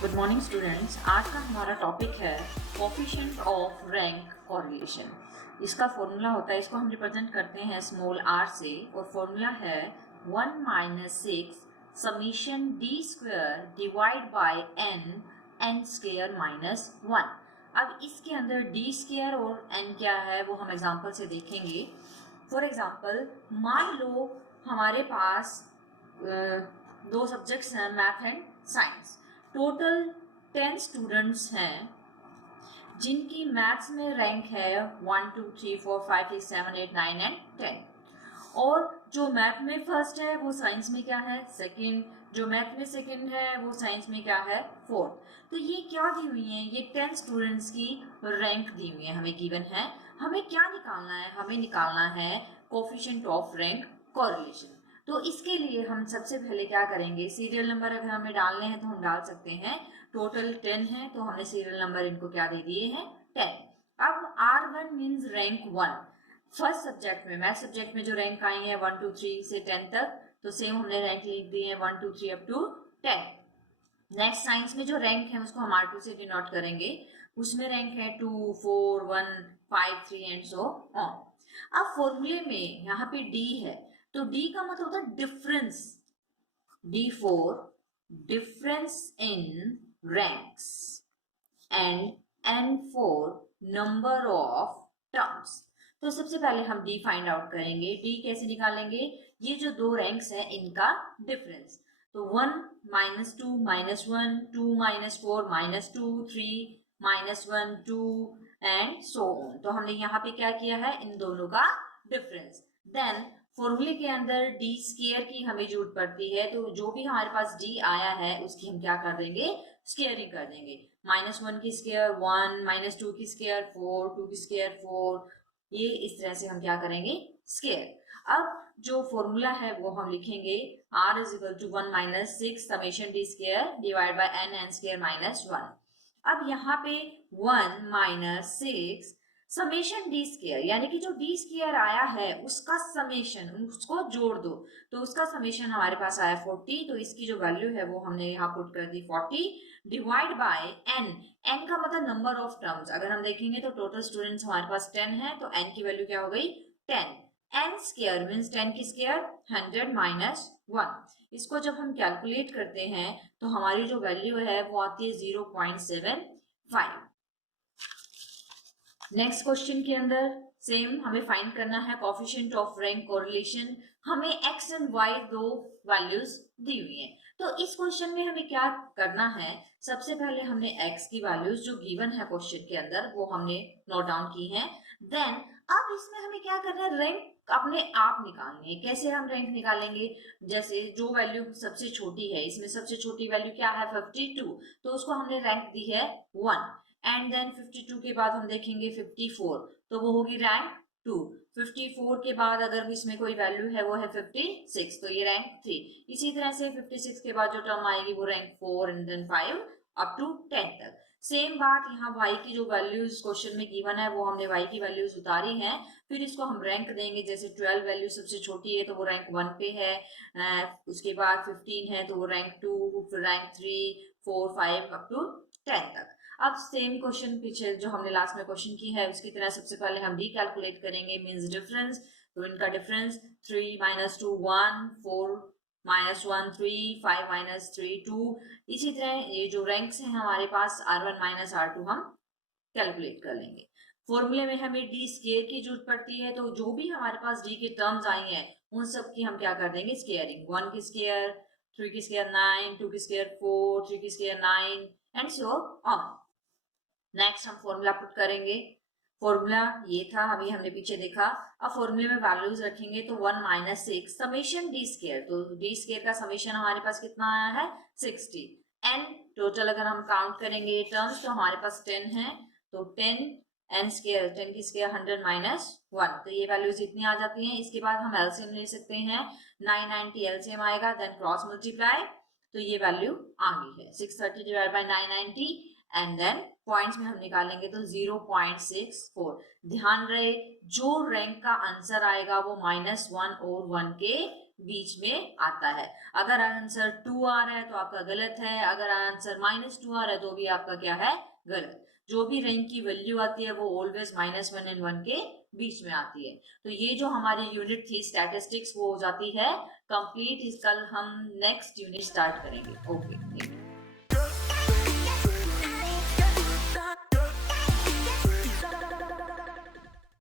Good morning students. आज का हमारा टॉपिक है कोफिशिएंट ऑफ रैंक कोरिलेशन। इसका फॉर्मूला होता है, इसको हम रिप्रेजेंट करते हैं स्मॉल आर से, और फॉर्मूला है 1 minus 6 summation d square divide by n square minus 1। अब इसके अंदर डी स्क्वायर और एन क्या है वो हम एग्जांपल से देखेंगे। फॉर एग्जांपल मान लो हमारे पास दो सब्जेक्ट्स हैं, math and science. Total 10 students हैं जिनकी मैथ्स में रैंक है 1 2 3 4 5 6 7 8 9 एंड 10, और जो मैथ में फर्स्ट है वो साइंस में क्या है सेकंड, जो मैथ में सेकंड है वो साइंस में क्या है फोर्थ। तो ये क्या दी हुई है, ये 10 स्टूडेंट्स की रैंक दी हुई है, हमें गिवन है। हमें क्या निकालना है, हमें निकालना है कोफिशिएंट ऑफ रैंक कोरिलेशन। तो इसके लिए हम सबसे पहले क्या करेंगे, सीरियल नंबर अगर हमें डालने हैं तो हम डाल सकते हैं। टोटल 10 है तो हमने सीरियल नंबर इनको क्या दे दिए हैं 10। अब R1 means rank 1। First subject में, मैथ सब्जेक्ट में जो रैंक आई है 1 2 3 से 10 तक, तो सेम हमने रैंक लिख दिए हैं 1 2 3 अप टू 10। नेक्स्ट साइंस में जो रैंक है उसको हम R2 से डिनोट करेंगे, उसमें रैंक है 2 4 1 5 3 एंड सो ऑन। अब फॉर्मूले में यहाँ पे D है, तो D का मतलब होता है difference, D4 difference in ranks and N4 number of terms. तो सबसे पहले हम D फाइंड आउट करेंगे। D कैसे निकालेंगे, ये जो दो रैंक्स हैं इनका डिफरेंस। तो 1 minus 2 minus 1 2 minus 4 minus 2 3 minus 1 2 and so on. तो हमने यहाँ पे क्या किया है, इन दोनों का डिफरेंस। देन फॉर्मूले के अंदर डी स्क्वायर की हमें जरूरत पड़ती है, तो जो भी हमारे पास डी आया है उसकी हम क्या कर देंगे, स्क्वायरिंग कर देंगे। माइनस 1 की स्क्वायर 1, माइनस 2 की स्क्वायर 4, 2 की स्क्वायर 4, ये इस तरह से हम क्या करेंगे स्क्वायर। अब जो फॉर्मूला है वो हम लिखेंगे R is equal to 1 minus 6 summation d square divide by n square minus 1। अब यहाँ पे 1 माइनस 6 समेशन डी स्क्वायर, यानी कि जो डी स्क्वायर आया है उसका समेशन, उसको जोड़ दो, तो उसका समेशन हमारे पास आया 40, तो इसकी जो वैल्यू है वो हमने यहाँ पुट कर दी 40 डिवाइड बाय एन। एन का मतलब नंबर ऑफ टर्म्स। अगर हम देखेंगे तो टोटल स्टूडेंट्स हमारे पास 10 है, तो एन की वैल्यू क्या हो गई 10। एन स्क्वायर मीन्स 10 की स्क्वायर 100 माइनस 1। इसको जब हम कैलकुलेट करते हैं तो हमारी जो वैल्यू है वो आती है 0.75। नेक्स्ट क्वेश्चन के अंदर सेम हमें फाइंड करना है कोफिशिएंट ऑफ रैंक कोरिलेशन। हमें x एंड y दो वैल्यूज दी हुई हैं, तो इस क्वेश्चन में हमें क्या करना है, सबसे पहले हमने x की वैल्यूज जो गिवन है क्वेश्चन के अंदर वो हमने नोट डाउन की हैं। देन अब इसमें हमें क्या करना है, रैंक अपने आप निकालनी है। कैसे हम रैंक निकालेंगे, जैसे जो वैल्यू सबसे छोटी है, इसमें सबसे छोटी वैल्यू क्या है 52, तो उसको हमने रैंक दी है 1। एंड देन 52 के बाद हम देखेंगे 54, तो वो होगी रैंक 2। 54 के बाद अगर इसमें कोई वैल्यू है वो है 56, तो ये रैंक 3। इसी तरह से 56 के बाद जो टर्म आएगी वो rank 4 and then 5 up to 10 तक। सेम बात यहाँ y की जो वैल्यूज क्वेश्चन में गिवन है वो हमने y की वैल्यूज उतारी हैं, फिर इसको हम रैंक देंगे। जैसे 12 वैल्यू सबसे छोटी है तो वो रैंक 1 पे है, उसके बाद 15 है तो वो रैंक 2, फिर रैंक 3 4 5 अप टू 10 तक। अब सेम क्वेश्चन पीछे जो हमने लास्ट में क्वेश्चन की है उसकी तरह सबसे पहले हम डी कैलकुलेट करेंगे, मींस डिफरेंस। तो इनका डिफरेंस 3 माइनस 2 1, 4 माइनस 1 3, 5 माइनस 3 2। इसी तरह ये जो रैंक्स हैं हमारे पास R1 माइनस R2 हम कैलकुलेट कर लेंगे। फॉर्मूले में हमें डी स्क्वायर की जरूरत पड़ती है, तो जो भी हमारे पास डी के टर्म्स आई हैं उन सब की हम क्या कर देंगे स्क्वायरिंग। 1 की स्क्वायर 3 की स्क्वायर 9, 2 की स्क्वायर 4, 3 की square 9 and so on. Next हम फॉर्मूला पुट करेंगे। फॉर्मूला ये था, अभी हमने पीछे देखा। अब फॉर्मूले में वैल्यूज रखेंगे तो 1 माइनस 6 समेशन डी स्क्वायर, तो डी स्क्वायर का समेशन हमारे पास कितना आया है 60। एन टोटल अगर हम काउंट करेंगे टर्म्स तो हमारे पास 10 है, तो 10 एन स्क्वायर 10 की स्क्वायर 100 माइनस 1, तो ये वैल्यूज इतनी आ जाती हैं। इसके बाद हम एलसीएम ले सकते हैं, 990 एलसीएम आएगा, देन क्रॉस मल्टीप्लाई, तो ये वैल्यू आ गई है 630 divide by 990 and then points में हम निकालेंगे तो 0.64। ध्यान रहे जो रैंक का आंसर आएगा वो -1 और 1 के बीच में आता है। अगर आंसर 2 आ रहा है तो आपका गलत है, अगर आंसर -2 आ रहा है तो भी आपका क्या है, गलत। जो भी रैंक की वैल्यू आती है वो ऑलवेज -1 एंड 1 के बीच में आती है। तो ये जो हमारी यूनिट थी स्टैटिस्टिक्स वो हो जाती है कंप्लीट। कल हम नेक्स्ट यूनिट स्टार्ट करेंगे। ओके।